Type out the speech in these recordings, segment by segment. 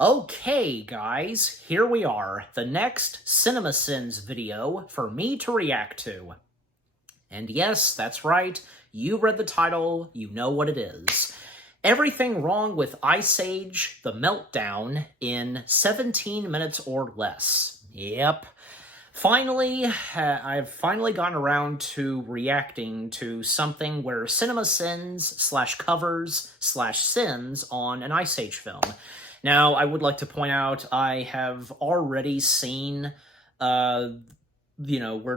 Okay, guys, here we are, the next CinemaSins video for me to react to. And yes, that's right, you read the title, you know what it is. Everything wrong with Ice Age, The Meltdown, in 17 minutes or less. Yep. Finally, I've finally gotten around to reacting to something where CinemaSins/covers/sins on an Ice Age film. Now, I would like to point out I have already seen, where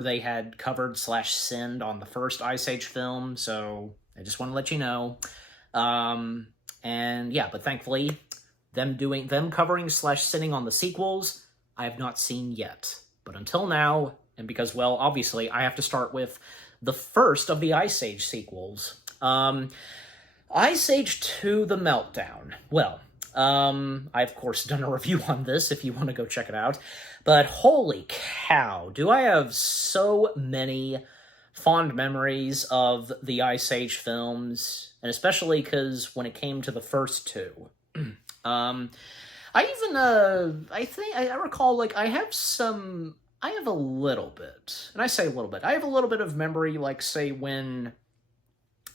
they had covered/sinned on the first Ice Age film, so I just want to let you know. And yeah, but thankfully, them covering/sinning on the sequels, I have not seen yet. But until now, and because, well, obviously, I have to start with the first of the Ice Age sequels. Ice Age 2: The Meltdown. Well, I've, of course, done a review on this if you want to go check it out. But holy cow, do I have so many fond memories of the Ice Age films, and especially because when it came to the first two. I recall, like, I have a little bit, and I say a little bit, I have a little bit of memory, like, say, when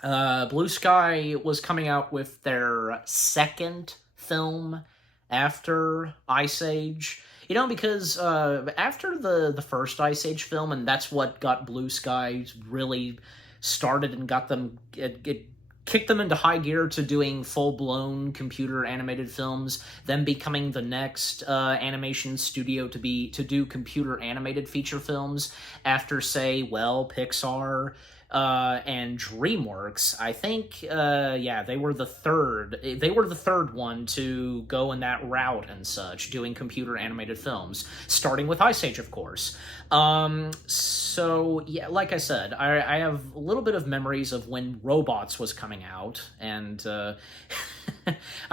Blue Sky was coming out with their second film after Ice Age. You know, because after the first Ice Age film, and that's what got Blue Sky really started and got them, it kicked them into high gear to doing full-blown computer animated films, them becoming the next animation studio to do computer animated feature films after, say, well, Pixar and DreamWorks. I think, yeah, they were the third one to go in that route and such, doing computer animated films, starting with Ice Age, of course. So, yeah, like I said, I have a little bit of memories of when Robots was coming out, and, I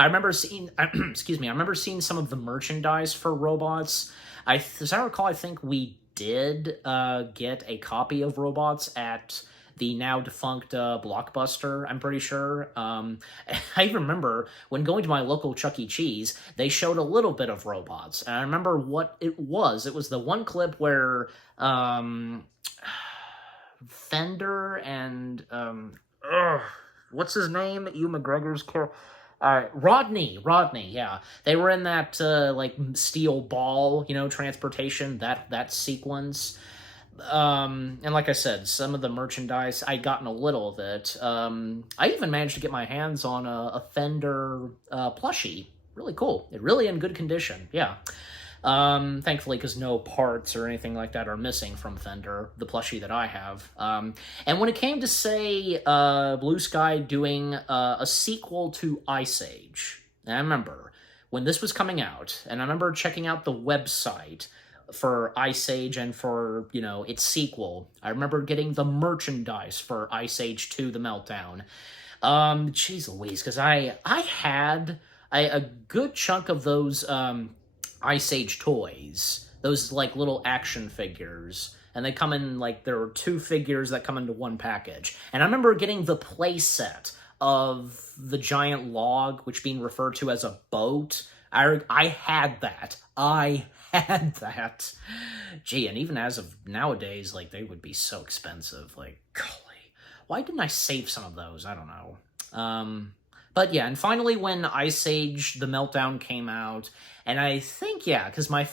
remember seeing, excuse me, I remember seeing some of the merchandise for Robots. As I recall, I think we did, get a copy of Robots at the now defunct Blockbuster, I'm pretty sure. I even remember when going to my local Chuck E. Cheese, they showed a little bit of Robots, and I remember what it was. It was the one clip where Fender and what's his name? Ewan McGregor's character. Rodney, yeah. They were in that, like, steel ball, transportation, that sequence. And like I said, some of the merchandise, I'd gotten a little of it. I even managed to get my hands on a Fender plushie. Really cool. It really in good condition, yeah. Thankfully, because no parts or anything like that are missing from Fender, the plushie that I have. And when it came to, say, Blue Sky doing a sequel to Ice Age, I remember when this was coming out, and I remember checking out the website for Ice Age and for, its sequel. I remember getting the merchandise for Ice Age 2: The Meltdown. Jeez Louise, because I had a good chunk of those, Ice Age toys. Those, like, little action figures. And they come in, like, there are two figures that come into one package. And I remember getting the play set of the giant log, which being referred to as a boat. I had that. I had that. Gee, and even as of nowadays, like, they would be so expensive. Like, golly, why didn't I save some of those? I don't know. But yeah, and finally when Ice Age: The Meltdown came out, and I think, yeah, because my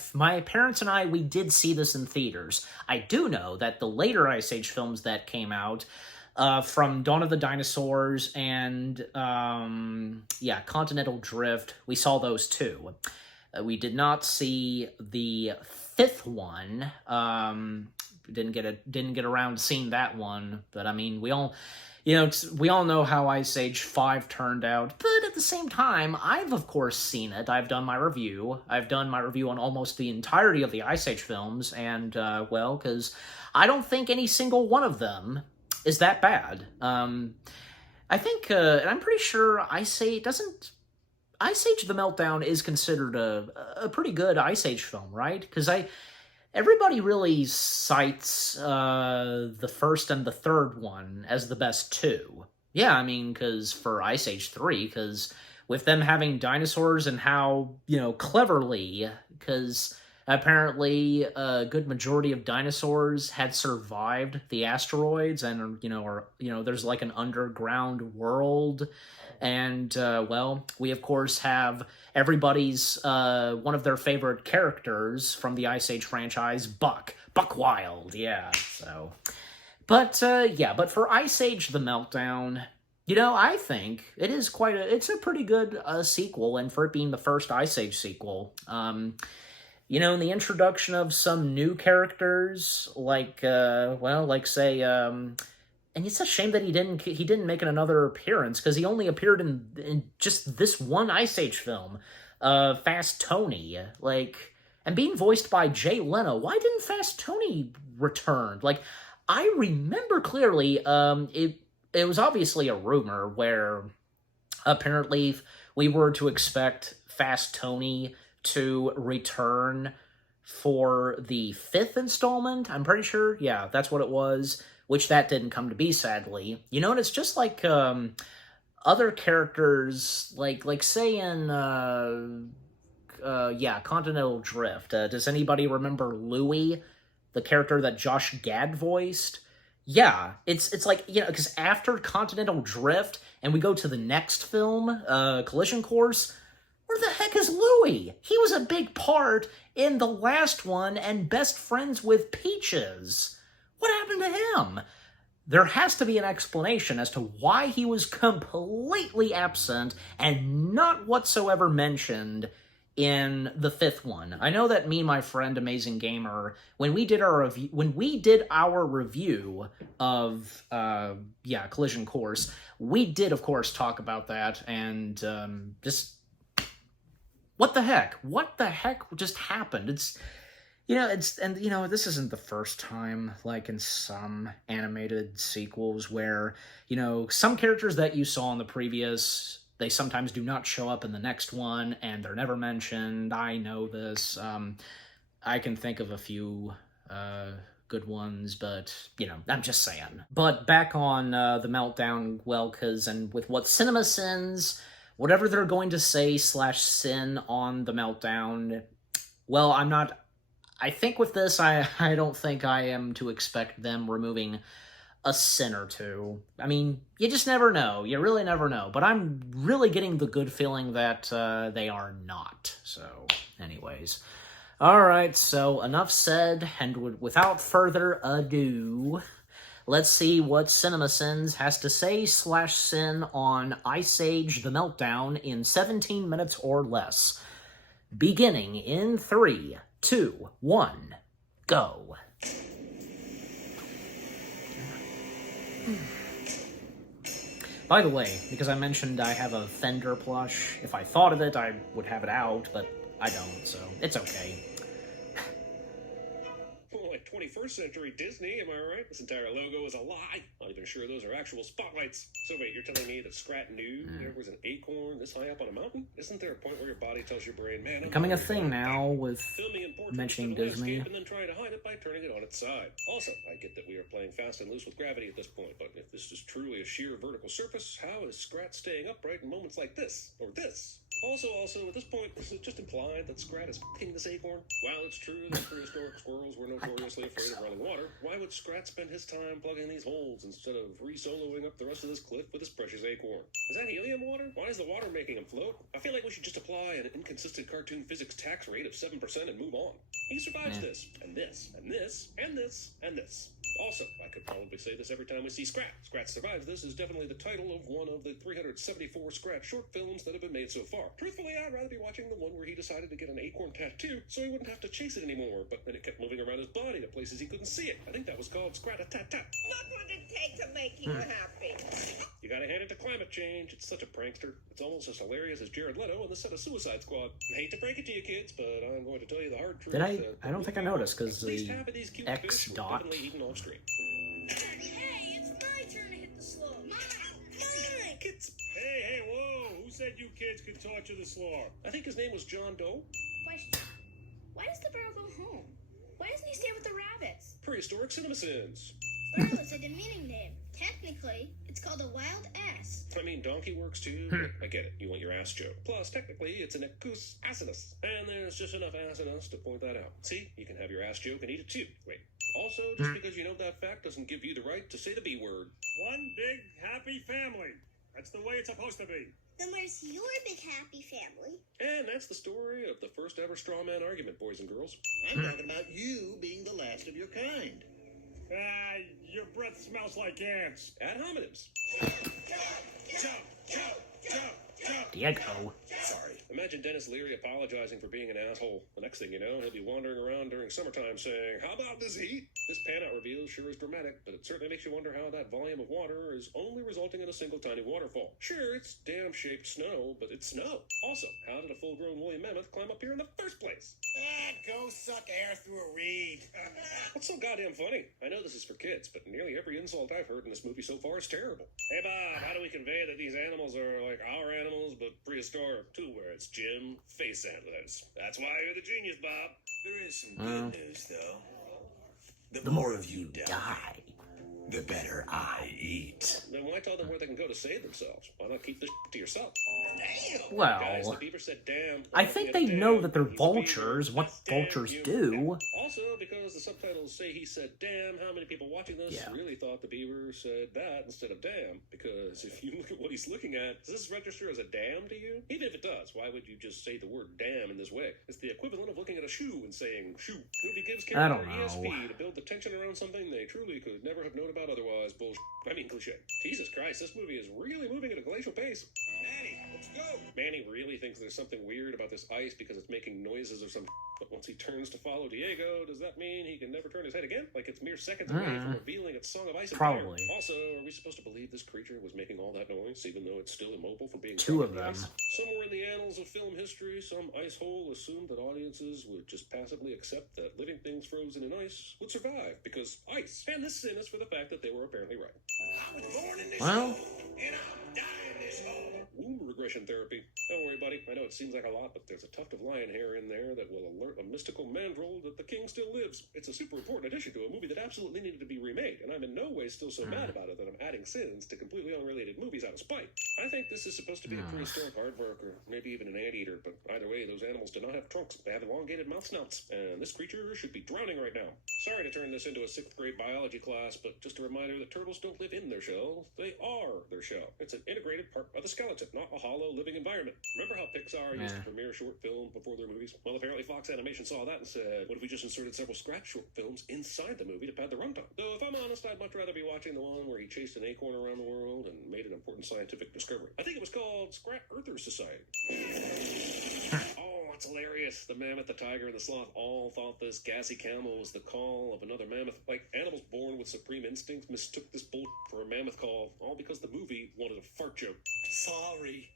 parents and I, we did see this in theaters. I do know that the later Ice Age films that came out, from Dawn of the Dinosaurs and, yeah, Continental Drift, we saw those too. We did not see the fifth one. Didn't get around to seeing that one, but I mean, we all know how Ice Age 5 turned out, but at the same time, I've, of course, seen it. I've done my review. I've done my review on almost the entirety of the Ice Age films, and, well, because I don't think any single one of them is that bad. I think, and I'm pretty sure Ice Age The Meltdown is considered a pretty good Ice Age film, right? Because everybody really cites the first and the third one as the best two. Yeah, I mean, because for Ice Age 3, because with them having dinosaurs and how, cleverly, because apparently a good majority of dinosaurs had survived the asteroids and, there's like an underground world. And, we of course have everybody's, one of their favorite characters from the Ice Age franchise, Buck. Buck Wild, yeah, so... But, but for Ice Age The Meltdown, I think it's a pretty good sequel, and for it being the first Ice Age sequel, in the introduction of some new characters, like say, and it's a shame that he didn't make another appearance, because he only appeared in just this one Ice Age film, Fast Tony, and being voiced by Jay Leno. Why didn't Fast Tony return? I remember clearly, it was obviously a rumor where apparently we were to expect Fast Tony to return for the 5th installment, I'm pretty sure. Yeah, that's what it was, which that didn't come to be, sadly. And it's just like other characters, like say in, Continental Drift. Does anybody remember Louie? The character that Josh Gad voiced? Yeah, it's like, because after Continental Drift, and we go to the next film, Collision Course, where the heck is Louie? He was a big part in the last one, and best friends with Peaches. What happened to him? There has to be an explanation as to why he was completely absent and not whatsoever mentioned in the 5th one. I know that me and my friend Amazing Gamer, when we did our review of Collision Course, we did of course talk about that, and just what the heck just happened. This isn't the first time, like in some animated sequels, where some characters that you saw in the previous, they sometimes do not show up in the next one, and they're never mentioned. I know this. I can think of a few good ones, but, I'm just saying. But back on the Meltdown, and with what CinemaSins, whatever they're going to say /sin on the Meltdown, I think with this, I don't think I am to expect them removing a sin or two. I mean, you just never know. You really never know. But I'm really getting the good feeling that they are not. So, anyways. Alright, so enough said, and without further ado, let's see what CinemaSins has to say /sin on Ice Age The Meltdown in 17 minutes or less. Beginning in 3, 2, 1, go. By the way, because I mentioned I have a Fender plush, if I thought of it, I would have it out, but I don't, so it's okay. Like 21st century Disney, am I right? This entire logo is a lie. Not even sure those are actual spotlights. So wait, you're telling me that Scrat knew there was an acorn this high up on a mountain? Isn't there a point where your body tells your brain, man, becoming a thing now with mentioning Disney, and then trying to hide it by turning it on its side? Also, I get that we are playing fast and loose with gravity at this point, but if this is truly a sheer vertical surface, how is Scrat staying upright in moments like this or this? Also, at this point, is it just implied that Scrat is f***ing this acorn? While it's true that prehistoric squirrels were notoriously afraid of running water, why would Scrat spend his time plugging these holes instead of re-soloing up the rest of this cliff with his precious acorn? Is that helium water? Why is the water making him float? I feel like we should just apply an inconsistent cartoon physics tax rate of 7% and move on. He survives this, and this, and this, and this, and this. Also, I could probably say this every time we see Scrat. Scrat Survives This is definitely the title of one of the 374 Scrat short films that have been made so far. Truthfully, I'd rather be watching the one where he decided to get an acorn tattoo so he wouldn't have to chase it anymore, but then it kept moving around his body to places he couldn't see it. I think that was called Scrat-a-tat-tat. What would it take to make you happy? You gotta hand it to climate change. It's such a prankster. It's almost as hilarious as Jared Leto on the set of Suicide Squad. I hate to break it to you kids, but I'm going to tell you the hard truth. I don't think I noticed, because the X dot. Hey, it's my turn to hit the slow. Mine! Hey, whoa! Who said you kids could torture the slaw? I think his name was John Doe. Question. Why does the burro go home? Why doesn't he stay with the rabbits? Prehistoric CinemaSins. Squirrel is a demeaning name. Technically, it's called a wild ass. I mean, donkey works too. I get it. You want your ass joke. Plus, technically, it's an acus asinus. And there's just enough asinus to point that out. See, you can have your ass joke and eat it too. Wait. Also, just because you know that fact doesn't give you the right to say the B word. One big happy family. That's the way it's supposed to be. Then where's your big happy family? And that's the story of the first ever straw man argument, boys and girls. I'm talking about you being the last of your kind. Your breath smells like ants. Ad hominems. Jump, jump, jump, jump. Diego. Sorry. Imagine Dennis Leary apologizing for being an asshole. The next thing you know, he'll be wandering around during summertime saying, "How about this heat?" This pan-out reveal sure is dramatic, but it certainly makes you wonder how that volume of water is only resulting in a single tiny waterfall. Sure, it's dam-shaped snow, but it's snow. Also, how did a full-grown woolly mammoth climb up here in the first place? Go suck air through a reed. What's so goddamn funny? I know this is for kids, but nearly every insult I've heard in this movie so far is terrible. Hey, Bob, how do we convey that these animals are like our animals, but prehistoric? 2 words, Jim. Face antlers. That's why you're the genius, Bob. There is some good news, though. The more of you die. the better I eat. Then why tell them where they can go to save themselves? Why not keep this to yourself? Damn! Guys, the Well, beaver said damn. I think they know that they're vultures, what vultures do. Also, because the subtitles say he said damn, how many people watching this really thought the beaver said that instead of damn? Because if you look at what he's looking at, does this register as a damn to you? Even if it does, why would you just say the word damn in this way? It's the equivalent of looking at a shoe and saying shoe. The movie gives I character don't know. ESP to build the tension around something they truly could never have known about otherwise. Bullshit. I mean, cliche. Jesus Christ, this movie is really moving at a glacial pace. Manny, let's go! Manny really thinks there's something weird about this ice because it's making noises or some. But once he turns to follow Diego, does that mean he can never turn his head again? Like it's mere seconds away from revealing its song of ice and Probably. fire. Also, are we supposed to believe this creature was making all that noise, even though it's still immobile from being Two trapped of in the them. ice? Somewhere in the annals of film history, some ice hole assumed that audiences would just passively accept that living things frozen in ice would survive because ice. And this sin is for the fact that they were apparently right. I was born in this Well. hole, and I'll die in this hole. Womb regression therapy. Don't worry, buddy. I know it seems like a lot, but there's a tuft of lion hair in there that will alert a mystical mandrill that the king still lives. It's a super important addition to a movie that absolutely needed to be remade, and I'm in no way still so mad about it that I'm adding sins to completely unrelated movies out of spite. I think this is supposed to be a prehistoric aardvark, or maybe even an anteater, but either way, those animals do not have trunks. They have elongated mouth snouts, and this creature should be drowning right now. Sorry to turn this into a 6th grade biology class, but just a reminder that turtles don't live in their shells. They are their shell. It's an integrated part of the skeleton, not a hollow living environment. Remember how Pixar used to premiere short films before their movies? Well, apparently Fox Animation saw that and said, what if we just inserted several scratch short films inside the movie to pad the runtime? Though, if I'm honest, I'd much rather be watching the one where he chased an acorn around the world and made an important scientific discovery. I think it was called Scrat Earthers Society. Oh, it's hilarious. The mammoth, the tiger, and the sloth all thought this gassy camel was the call of another mammoth. Like, animals born with supreme instincts mistook this bull for a mammoth call, all because the movie wanted a fart joke. Sorry,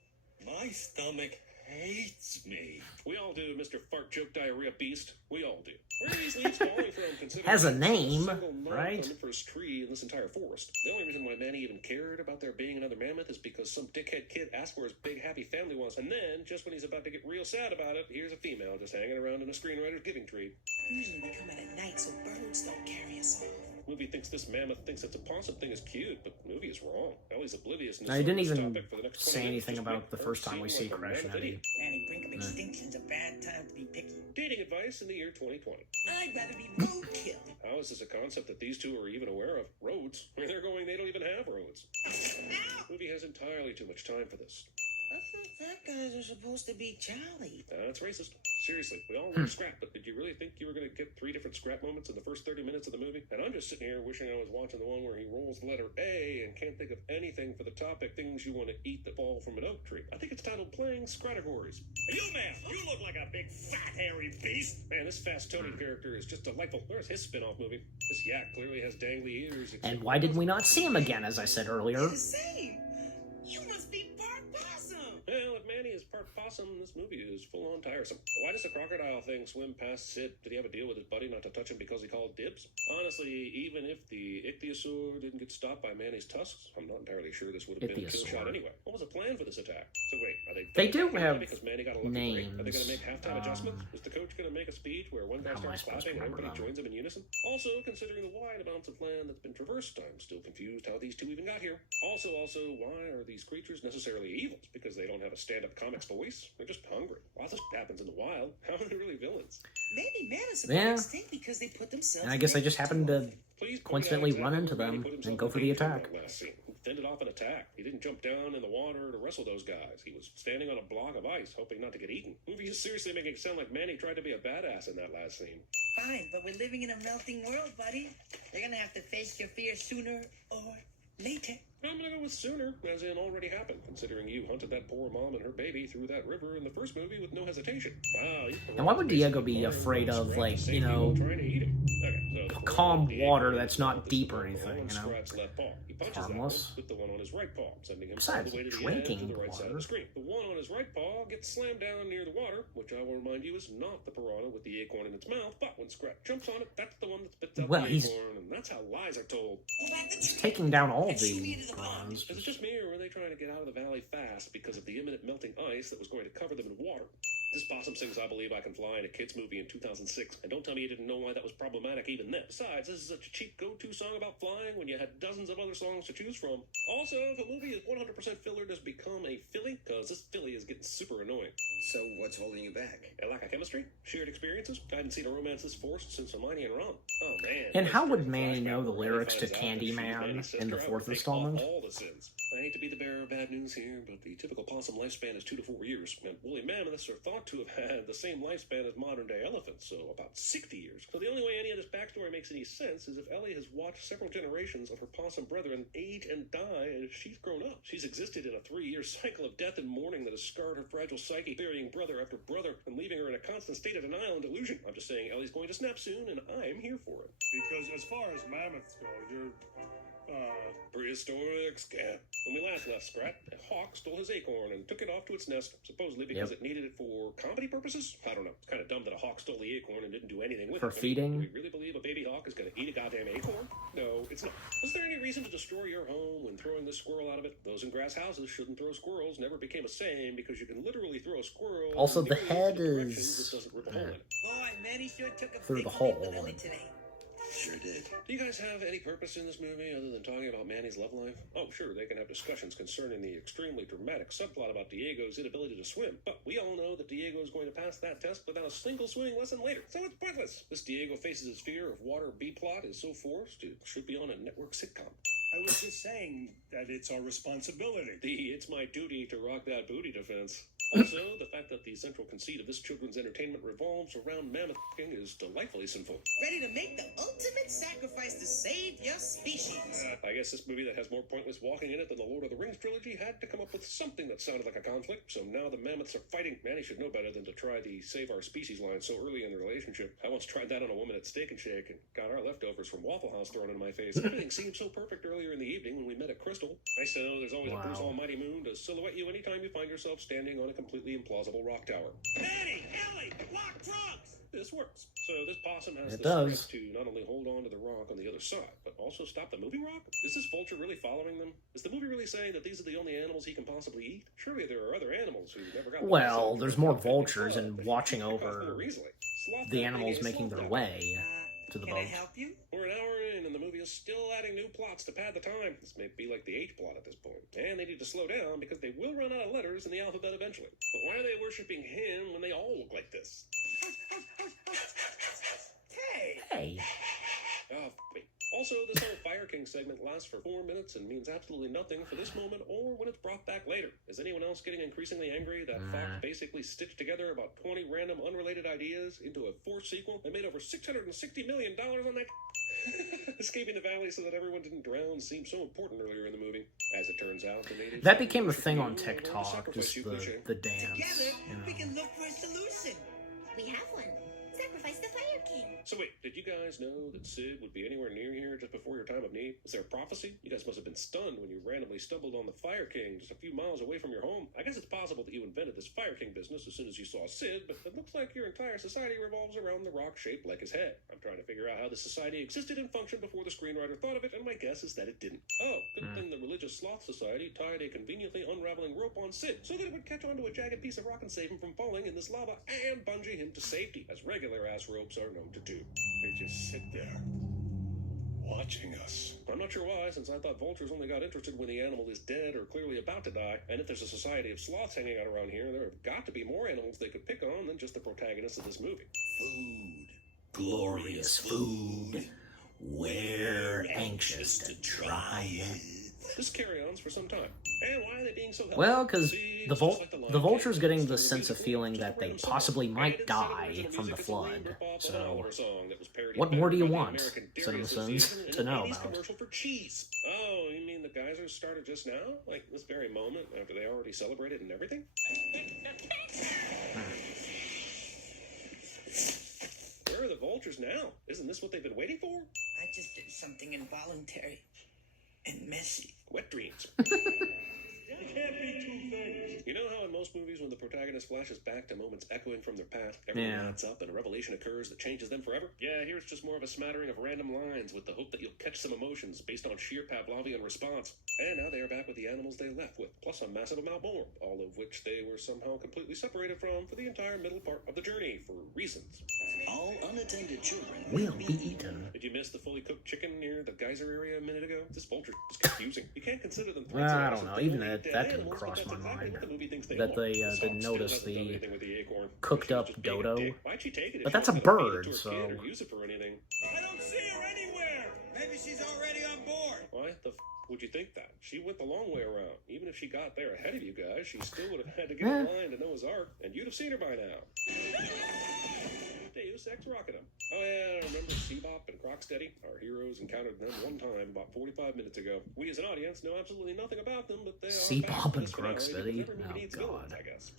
my stomach hates me. We all do, Mr. Fart Joke Diarrhea Beast. We all do. Where are these leaves falling from, considering Has a there's name, single right? non-coniferous tree in this entire forest? The only reason why Manny even cared about there being another mammoth is because some dickhead kid asked where his big happy family was, and then, just when he's about to get real sad about it, here's a female just hanging around in a screenwriter's giving tree. Usually we come out at night so birds don't carry us off. Movie thinks this mammoth thinks it's a possum thing is cute, but the movie is wrong. Ellie's oblivious. I didn't even topic for the next 20 say minutes, anything just about make the her first time we seem see like a Crash mammoth and idiot. Manny, brink of extinction's a bad time to be picky. Dating advice in the year 2020. I'd rather be roadkill. How is this a concept that these two are even aware of? Roads? Where they're going, they don't even have roads. The movie has entirely too much time for this. I thought that guys are supposed to be jolly. That's racist. Seriously, we all love scrap, but did you really think you were going to get 3 different scrap moments in the first 30 minutes of the movie? And I'm just sitting here wishing I was watching the one where he rolls the letter A and can't think of anything for the topic, things you want to eat that fall from an oak tree. I think it's titled Playing Scrattagories. You, man, you look like a big fat hairy beast. Man, this Fast Tony character is just delightful. Where's his spin-off movie? This yak clearly has dangly ears. And why did we not see him again, as I said earlier? The same. You must be part possum. Well, if Manny is part possum, this movie is full-on tiresome. Why does the crocodile thing swim past Sid? Did he have a deal with his buddy not to touch him because he called dibs? Honestly, even if the ichthyosaur didn't get stopped by Manny's tusks, I'm not entirely sure this would have been a kill shot anyway. What was the plan for this attack? So wait, are They do have because Manny got a lucky names. break? Are they going to make halftime adjustments? Is the coach going to make a speech where one guy How am I starts supposed to clapping and remember everybody them? joins him in unison? Also, considering the wide amounts of land that's been traversed, I'm still confused how these two even got here. Also, why are these creatures necessarily evils? Because they don't have a stand-up comics voice? They're just hungry. Lots of shit happens in the wild. How are they really villains? Maybe mammoths are Yeah. extinct because they put themselves. And I guess I in just there happened too to often. Please coincidentally run into where Manny them put himself and go in for the danger in attack. that last scene. He fended off an attack. He didn't jump down in the water to wrestle those guys. He was standing on a block of ice, hoping not to get eaten. Movie is seriously making it sound like Manny tried to be a badass in that last scene. Fine, but we're living in a melting world, buddy. You're gonna have to face your fear sooner or later. I'm gonna go with sooner, as in already happened, considering you hunted that poor mom and her baby through that river in the first movie with no hesitation. Wow. And why would Diego be afraid of, like, you know, calm water that's not deep or anything, you know? It's harmless. With the one on his right paw, sending him Besides, all the way to the drinking edge of the right side of water. the screen. The one on his right paw gets slammed down near the water, which I will remind you is not the piranha with the acorn in its mouth, but when Scrat jumps on it, that's the one that spits out Well, the he's- acorn, and that's how lies are told. Go back to He's tree. taking down all And shoot me the to the pond. Is it just me, or were they trying to get out of the valley fast because of the imminent melting ice that was going to cover them in water? This possum sings I Believe I Can Fly in a kid's movie in 2006, and don't tell me you didn't know why that was problematic even then. Besides, this is such a cheap go-to song about flying when you had dozens of other songs to choose from. Also, if a movie is 100% filler, does become a filly? Because this filly is getting super annoying. So what's holding you back? A lack of chemistry? Shared experiences? I haven't seen a romance this forced since Hermione and Ron. Oh, man. And how would This Manny know the flashback lyrics to finds out that she's Candyman Manny's in sister. the I would fourth take installment? all the sins. I hate to be the bearer of bad news here, but the typical possum lifespan is 2 to 4 years, and woolly mammoths are thought to have had the same lifespan as modern-day elephants, so about 60 years. So the only way any of this backstory makes any sense is if Ellie has watched several generations of her possum brethren age and die as she's grown up. She's existed in a 3-year cycle of death and mourning that has scarred her fragile psyche, burying brother after brother and leaving her in a constant state of denial and delusion. I'm just saying Ellie's going to snap soon, and I'm here for it. Because as far as mammoths go, you're, Prehistoric scat. When we last left Scrat, a hawk stole his acorn and took it off to its nest, supposedly because it needed it for comedy purposes? I don't know. It's kind of dumb that a hawk stole the acorn and didn't do anything with For it. feeding? Do we really believe a baby hawk is going to eat a goddamn acorn? No, it's not. Was there any reason to destroy your home when throwing this squirrel out of it? Those in grass houses shouldn't throw squirrels never became a saying because you can literally throw a squirrel. Also, in the various head directions is- that doesn't rip a hole in it. Boy, Manny sure took a Through big the leap hole. with Ellie today. Sure did. Do you guys have any purpose in this movie other than talking about Manny's love life? Oh, sure, they can have discussions concerning the extremely dramatic subplot about Diego's inability to swim, but we all know that Diego is going to pass that test without a single swimming lesson later, so it's pointless. This Diego faces his fear of water B-plot is so forced, it should be on a network sitcom. I was just saying that it's our responsibility. The "it's my duty to rock that booty" defense. Also, the fact that the central conceit of this children's entertainment revolves around mammoth f***ing is delightfully sinful. Ready to make the ultimate sacrifice to save your species. I guess this movie that has more pointless walking in it than the Lord of the Rings trilogy had to come up with something that sounded like a conflict, so now the mammoths are fighting. Manny should know better than to try the save our species line so early in the relationship. I once tried that on a woman at Steak and Shake and got our leftovers from Waffle House thrown into my face. Everything seemed so perfect earlier in the evening when we met at Crystal. Nice to know there's always a Bruce Almighty moon to silhouette you anytime you find yourself standing on a completely implausible rock tower. Manny, Ellie, lock drugs! This works. So this possum has It the does. strength to not only hold on to the rock on the other side, but also stop the moving rock? Is this vulture really following them? Is the movie really saying that these are the only animals he can possibly eat? Surely there are other animals who never got Well, the there's more vultures and watching over Sloth the that animals thing is making sloth their that. way to the Can I boat. help you? We're an hour in, and the movie is still adding new plots to pad the time. This may be like the H plot at this point. And they need to slow down because they will run out of letters in the alphabet eventually. But why are they worshipping him when they all look like this? Hey! Hey, Oh, f me. Also, this whole Fire King segment lasts for 4 minutes and means absolutely nothing for this moment or when it's brought back later. Is anyone else getting increasingly angry that Fox basically stitched together about 20 random unrelated ideas into a fourth sequel and made over $660 million on that? Escaping the valley so that everyone didn't drown seemed so important earlier in the movie. As it turns out, the natives... that became a thing on TikTok, just the dance. Together, You we know. can look for a solution. We have one. Sacrifice the Fire King. So wait, did you guys know that Sid would be anywhere near here just before your time of need? Was there a prophecy? You guys must have been stunned when you randomly stumbled on the Fire King just a few miles away from your home. I guess it's possible that you invented this Fire King business as soon as you saw Sid, but it looks like your entire society revolves around the rock shaped like his head. I'm trying to figure out how this society existed and functioned before the screenwriter thought of it, and my guess is that it didn't. Oh, good thing the Religious Sloth Society tied a conveniently unraveling rope on Sid so that it would catch onto a jagged piece of rock and save him from falling in this lava and bungee him to safety, as regular ass ropes are known to do. They just sit there, watching us. I'm not sure why, since I thought vultures only got interested when the animal is dead or clearly about to die, and if there's a society of sloths hanging out around here, there have got to be more animals they could pick on than just the protagonists of this movie. Food. Glorious food. We're anxious to try it. This carry-ons for some time. And why are they being so helpful? Well, because See, the just like Lion the vulture's King, getting it's the the sense of music feeling just that they for possibly themselves. might And die instead of from the music, it's a flood. rip-off of an So, Oliver song that was parodied what back more do you by the want, American Dairy Citizens, Association in to an know 80s about? commercial for cheese. Oh, you mean the geysers started just now? Like this very moment after they already celebrated and everything? Where are the vultures now? Isn't this what they've been waiting for? I just did something involuntary and messy. Wet dreams. It can't be two things. You know how in most movies when the protagonist flashes back to moments echoing from their past, everything Yeah. adds up and a revelation occurs that changes them forever? Yeah, here's just more of a smattering of random lines with the hope that you'll catch some emotions based on sheer Pavlovian response. And now they are back with the animals they left with, plus a massive amount more, all of which they were somehow completely separated from for the entire middle part of the journey for reasons. All unattended children will be eaten. Did you miss the fully cooked chicken near the geyser area a minute ago? This vulture is confusing. You can't consider them threats. Well, I unless don't know. they're Even only that- dead that didn't animals, cross but that's my exactly mind. what the movie thinks they That are. they, The didn't song still notice hasn't done the anything with the acorn. cooked She was up just being a dodo. dick. Why'd she take it if But she that's a wasn't gonna feed it bird, to her so- kid or use it for anything? I don't see her anywhere. Maybe she's already on board. Why the would you think that? She went the long way around. Even if she got there ahead of you guys, she still would have had to get in line to Noah's Ark, and you'd have seen her by now. Deus Ex Rocketum. Oh yeah, I remember Seabop and Crocksteady. Our heroes encountered them one time about 45 minutes ago. We as an audience know absolutely nothing about them, but they are Seabop back for and this finale because Crocksteady? every movie Oh, needs God. villains, I guess.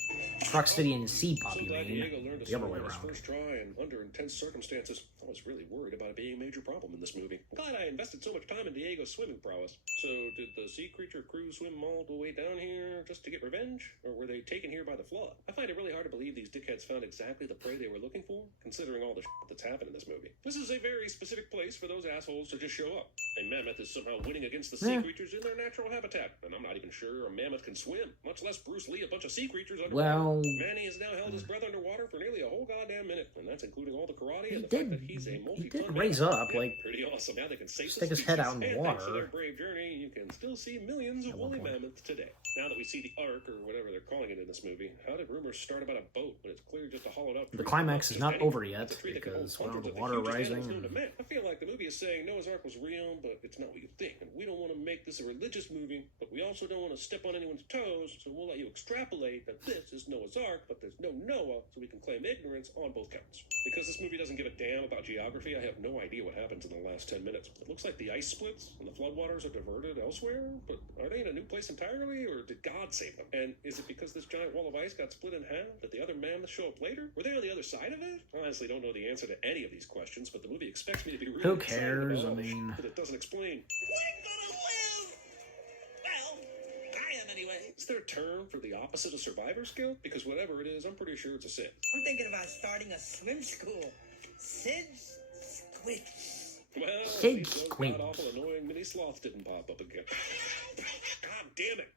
Crocksteady and Seabop, So you glad Diego mean? learned to The other swim way on his around. first try and under intense circumstances. I was really worried about it being a major problem in this movie. I'm glad I invested so much time in Diego's swimming prowess. So did the sea creature crew swim all the way down here just to get revenge? Or were they taken here by the flood? I find it really hard to believe these dickheads found exactly the prey they were looking for, considering all the that's happened in this movie. This is a very specific place for those assholes to just show up. A mammoth is somehow winning against the sea Yeah. creatures in their natural habitat, and I'm not even sure a mammoth can swim, much less Bruce Lee a bunch of sea creatures underwater. Well, Manny has now held his breath underwater for nearly a whole goddamn minute, and that's including all the karate he and the did. fact that he's a He multi-ton did raise up, Yeah, like, pretty awesome. Now they can safely stick his head out in the and thanks to water. their brave journey, you can still see millions of At one woolly point. mammoths today. Now that we see the Ark, or whatever they're calling it in this movie, how did rumors start about a boat when it's clearly just a hollowed out The tree? climax is Just not any- over yet, it's a tree that can hold because, well, hundreds the of water hugest rising animals known to and- man. I feel like the movie is saying Noah's Ark was real, but it's not what you think. And we don't want to make this a religious movie, but we also don't want to step on anyone's toes, so we'll let you extrapolate that this is Noah's Ark, but there's no Noah, so we can claim ignorance on both counts. Because this movie doesn't give a damn about geography, I have no idea what happens in the last 10 minutes. It looks like the ice splits and the floodwaters are diverted elsewhere, but are they in a new place entirely, or did God save them? And is it because this giant wall of ice got split in half that the other mammoths show up later? Were they on the other side of it? I honestly don't know the answer to any of these questions, but the movie expects me to be really Who excited cares? about all I the shit mean- that it doesn't explain. We're gonna live! Well, I am anyway. Is there a term for the opposite of survivor's guilt? Because whatever it is, I'm pretty sure it's a sin. I'm thinking about starting a swim school. Sid's Squids. Well, Sid these so Squint. god-awful annoying mini sloths didn't pop up again. God damn it.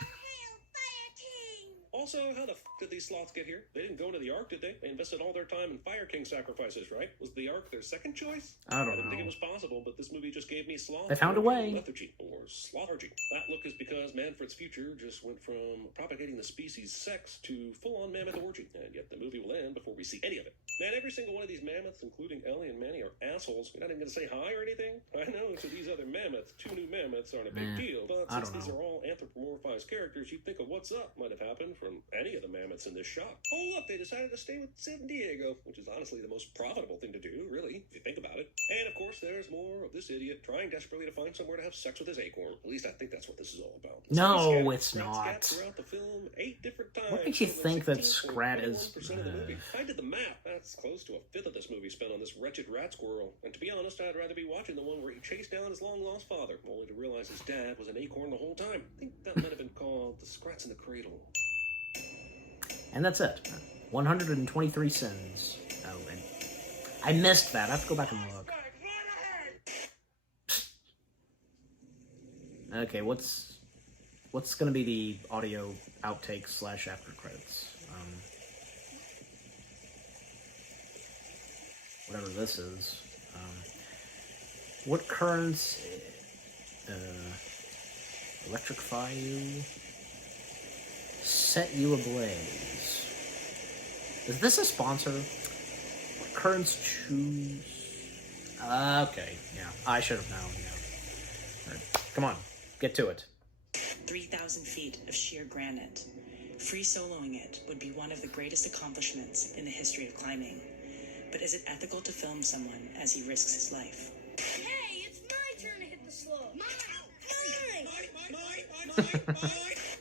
Fire King! Also, how the f*** did these sloths get here? They didn't go into the Ark, did they? They invested all their time in Fire King sacrifices, right? Was the Ark their second choice? I don't didn't think it know. was possible, but this movie just gave me sloth. They found a way. Lethargy, or slothargy. That look is because Manfred's future just went from propagating the species sex to full-on mammoth orgy, and yet the movie will end before we see any of it. Man, every single one of these mammoths, including Ellie and Manny, are assholes. You're not even going to say hi or anything? I know, to these other mammoths, 2 new mammoths aren't a big Man, deal, but I since don't these know. are all anthropomorphized characters, you'd think a what's up might have happened from any of the mammoths in this shot. Oh, look, they decided to stay with Sid and Diego, which is honestly the most profitable thing to do, really, if you think about it. And, of course, there's more of this idiot trying desperately to find somewhere to have sex with his acorn. At least I think that's what this is all about. No, it's Scrat not. scats throughout the film 8 different times. What makes you over think that 16.21% Scrat is- of the movie. I did the math. That's That's close to a fifth of this movie spent on this wretched rat squirrel. And to be honest, I'd rather be watching the one where he chased down his long-lost father, only to realize his dad was an acorn the whole time. I think that might have been called The Scrats in the Cradle. And that's it. 123 sins. Oh, and I missed that. I have to go back and look. Okay, what's gonna be the audio outtakes / after credits? Whatever this is. What currents electrify you? Set you ablaze. Is this a sponsor? What currents choose? Okay, yeah. I should have known, yeah. All right, come on, get to it. 3,000 feet of sheer granite. Free soloing it would be one of the greatest accomplishments in the history of climbing. But is it ethical to film someone as he risks his life? Hey, it's my turn to hit the slope.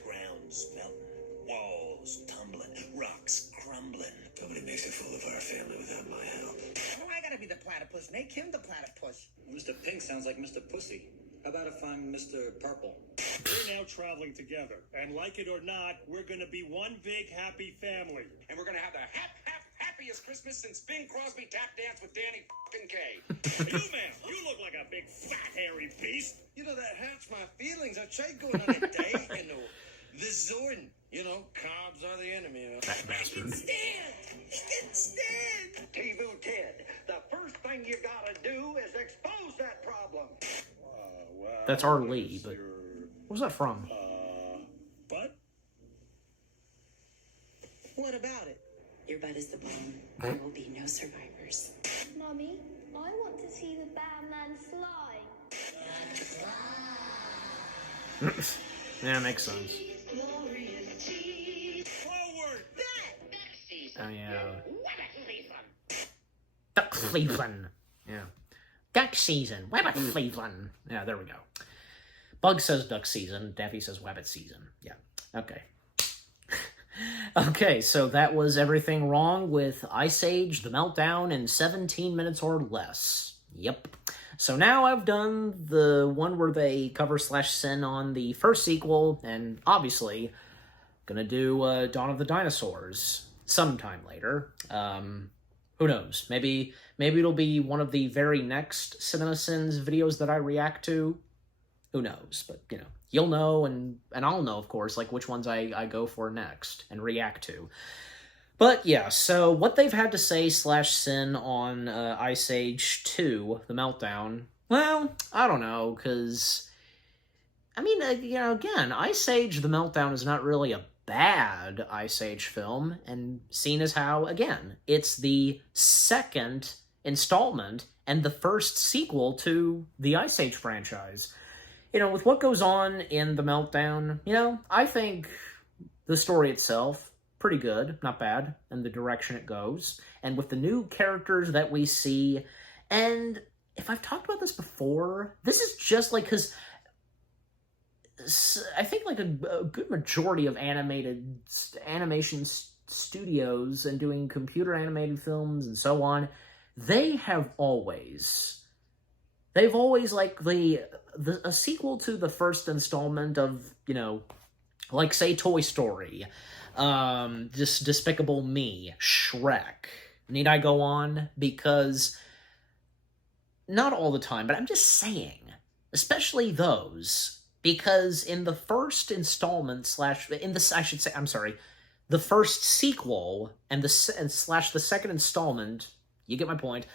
Ground's melting, walls tumbling, rocks crumbling. Nobody makes a fool of our family without my help. Oh, I gotta be the platypus. Make him the platypus. Mr. Pink sounds like Mr. Pussy. How about if I'm Mr. Purple? We're now traveling together, and like it or not, we're gonna be one big happy family. And we're gonna have the happiest Christmas since Bing Crosby tap danced with Danny f***ing Kaye. You, man, you look like a big fat hairy beast. You know, that hurts my feelings. I tried going on a date, you know. The Zorn. You know, carbs are the enemy. You know? That bastard. Stand! T-Boo Ted, the first thing you gotta do is expose that problem. Well, That's R. Lee, but what was that from? But? What about it? Your butt is the bone. There will be no survivors. Mummy, I want to see the Batman fly. Yeah, makes sense. Forward! Oh, yeah. Duck season. Yeah. Duck season. Wabbit season. Yeah, there we go. Bug says duck season. Daffy says wabbit season. Yeah. Okay. Okay, so that was everything wrong with Ice Age, The Meltdown in 17 minutes or less. Yep. So now I've done the one where they cover / sin on the first sequel, and obviously gonna do Dawn of the Dinosaurs sometime later. Who knows? Maybe it'll be one of the very next Cinema Sins videos that I react to. Who knows? But, you know, you'll know, and I'll know, of course, like, which ones I go for next and react to. But, yeah, so what they've had to say / sin on Ice Age 2, The Meltdown, well, I don't know, because, I mean, you know, again, Ice Age, The Meltdown is not really a bad Ice Age film, and seeing as how, again, it's the second installment and the first sequel to the Ice Age franchise. You know, with what goes on in The Meltdown, you know, I think the story itself, pretty good, not bad, and the direction it goes, and with the new characters that we see, and if I've talked about this before, this is just like, because I think like a good majority of animation studios and doing computer animated films and so on, they've always like a sequel to the first installment of, you know, like say Toy Story, just Despicable Me, Shrek. Need I go on? Because not all the time, but I'm just saying, especially those, because in the first installment the first sequel and the second installment, you get my point,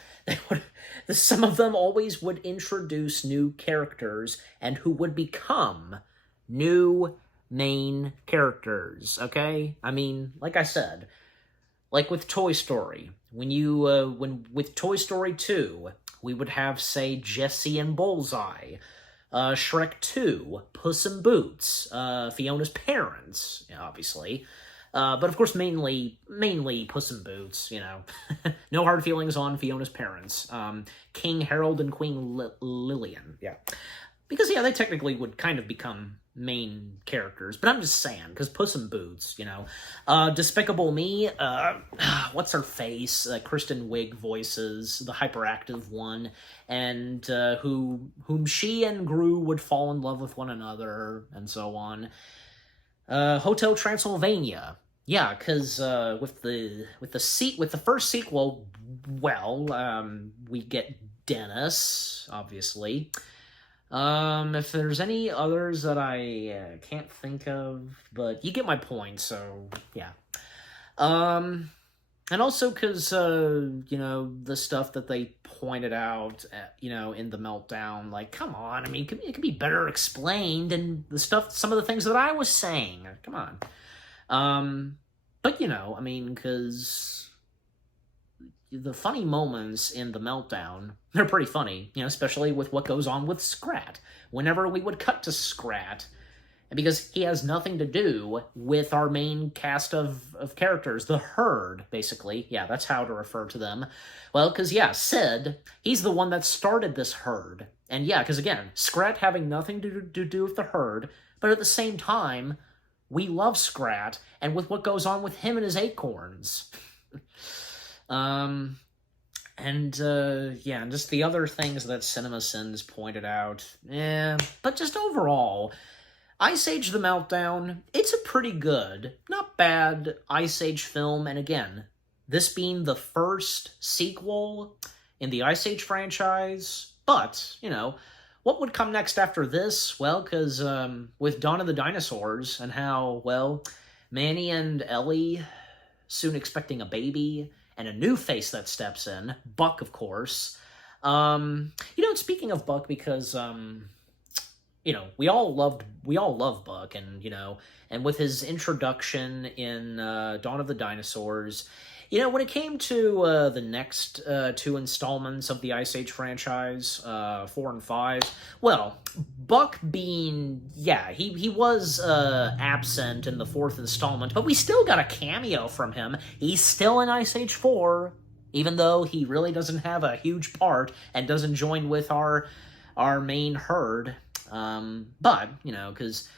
some of them always would introduce new characters and who would become new main characters, okay? I mean, like I said, like with Toy Story, with Toy Story 2, we would have, say, Jessie and Bullseye, Shrek 2, Puss in Boots, Fiona's parents, obviously, but of course mainly Puss in Boots, you know. No hard feelings on Fiona's parents. King Harold and Queen Lillian, yeah. Because, yeah, they technically would kind of become main characters, but I'm just saying, because Puss in Boots, you know. Despicable Me, what's her face? Kristen Wiig voices the hyperactive one, and whom she and Gru would fall in love with one another, and so on. Hotel Transylvania, yeah, because with the first sequel, well, we get Dennis, obviously. If there's any others that I can't think of, but you get my point, so, yeah. And also because, you know, the stuff that they pointed out, you know, in the Meltdown, like, come on, I mean, it could be better explained, and some of the things that I was saying, come on. But, you know, I mean, because the funny moments in the Meltdown, they're pretty funny, you know, especially with what goes on with Scrat. Whenever we would cut to Scrat, because he has nothing to do with our main cast of characters, the Herd, basically. Yeah, that's how to refer to them. Well, because, yeah, Sid, he's the one that started this Herd. And, yeah, because, again, Scrat having nothing to do with the Herd, but at the same time, we love Scrat, and with what goes on with him and his acorns. And just the other things that CinemaSins pointed out, but just overall, Ice Age the Meltdown, it's a pretty good, not bad Ice Age film, and again, this being the first sequel in the Ice Age franchise, but, you know, what would come next after this? Well, because, with Dawn of the Dinosaurs, and how, well, Manny and Ellie soon expecting a baby, and a new face that steps in, Buck, of course. You know, speaking of Buck, because, you know, we all love Buck, and, you know, and with his introduction in Dawn of the Dinosaurs, you know, when it came to the next two installments of the Ice Age franchise, 4 and 5, well, Buck being, yeah, he was absent in the 4th installment, but we still got a cameo from him. He's still in Ice Age 4, even though he really doesn't have a huge part and doesn't join with our main Herd. But, you know, because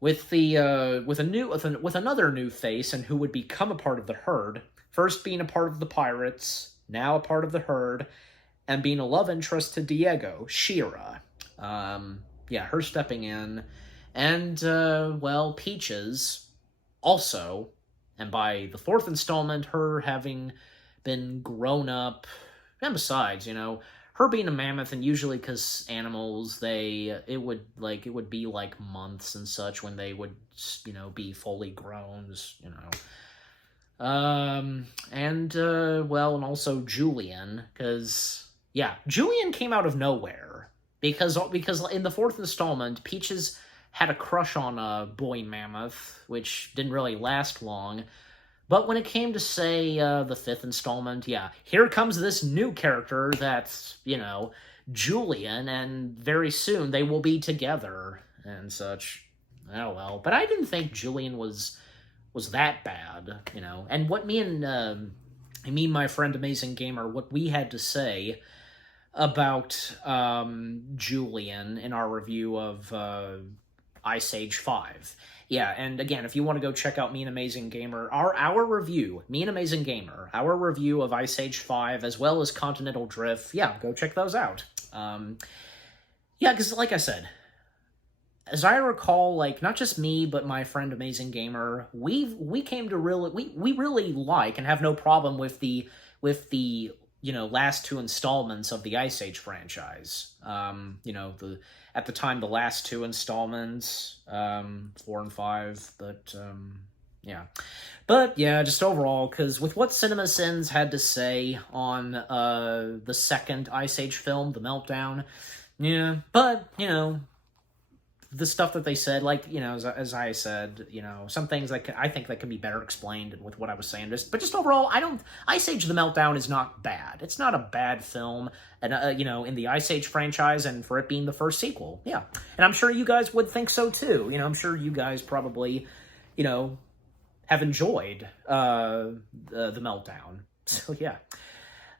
with another new face and who would become a part of the Herd, first being a part of the Pirates, now a part of the Herd, and being a love interest to Diego, Shira. Yeah, her stepping in. And, well, Peaches also, and by the 4th installment, her having been grown up, and besides, you know, her being a mammoth, and usually because animals, it would be like months and such when they would, you know, be fully grown, you know. Well, and also Julian, because, yeah, Julian came out of nowhere, because in the 4th installment, Peaches had a crush on a boy mammoth, which didn't really last long, but when it came to, say, the 5th installment, yeah, here comes this new character that's, you know, Julian, and very soon they will be together, and such. Oh, well, but I didn't think Julian was that bad, you know. And what me and my friend Amazing Gamer, what we had to say about Julian in our review of Ice Age 5. Yeah, and again, if you want to go check out me and Amazing Gamer, our review, me and Amazing Gamer, our review of Ice Age 5, as well as Continental Drift, yeah, go check those out. Yeah, because like I said, as I recall, like, not just me, but my friend Amazing Gamer, we came to we really like and have no problem with the you know, last 2 installments of the Ice Age franchise. You know, at the time, the last 2 installments, 4 and 5, but, yeah. But, yeah, just overall, because with what CinemaSins had to say on the second Ice Age film, The Meltdown, yeah, but, you know, the stuff that they said, like, you know, as I said, you know, some things I think that can be better explained with what I was saying. But just overall, Ice Age The Meltdown is not bad. It's not a bad film, and you know, in the Ice Age franchise, and for it being the first sequel, yeah. And I'm sure you guys would think so too. You know, I'm sure you guys probably, you know, have enjoyed the Meltdown. So yeah,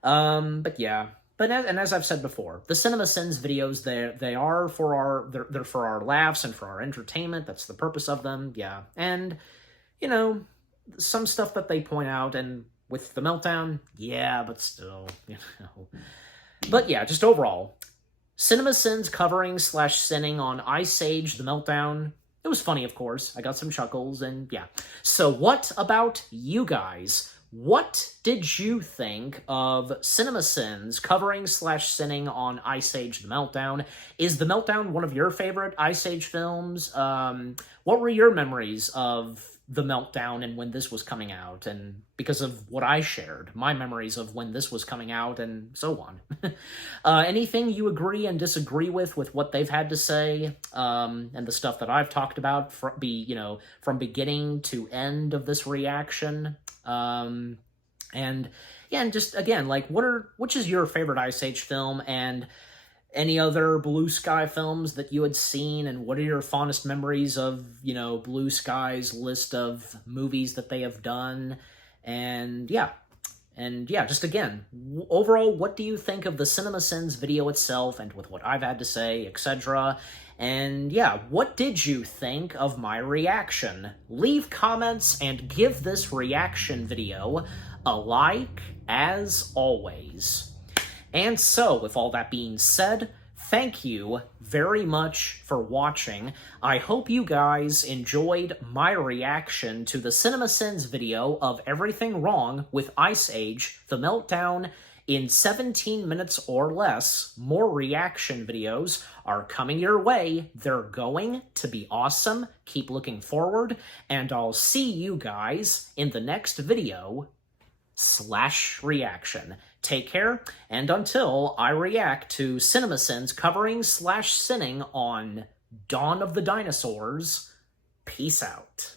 but yeah. But as I've said before, the Cinema Sins videos, they're for our laughs and for our entertainment. That's the purpose of them, yeah. And, you know, some stuff that they point out, and with the Meltdown, yeah, but still, you know. But yeah, just overall, Cinema Sins covering / sinning on Ice Age, the Meltdown. It was funny, of course. I got some chuckles, and yeah. So what about you guys? What did you think of Cinema Sins covering / sinning on Ice Age the Meltdown? Is the Meltdown one of your favorite Ice Age films? What were your memories of the Meltdown and when this was coming out? And because of what I shared, my memories of when this was coming out and so on. Anything you agree and disagree with what they've had to say, and the stuff that I've talked about from beginning to end of this reaction? And yeah, and just again, like, which is your favorite Ice Age film, and any other Blue Sky films that you had seen, and what are your fondest memories of, Blue Sky's list of movies that they have done? And yeah, just again, overall, what do you think of the Cinema Sins video itself, and with what I've had to say, etc.? And yeah, what did you think of my reaction? Leave comments and give this reaction video a like, as always. And so, with all that being said, thank you very much for watching. I hope you guys enjoyed my reaction to the Cinema Sins video of Everything Wrong with Ice Age, The Meltdown, in 17 minutes or less. More reaction videos are coming your way. They're going to be awesome. Keep looking forward, and I'll see you guys in the next video / reaction. Take care, and until I react to Cinema Sins covering / sinning on Dawn of the Dinosaurs, peace out.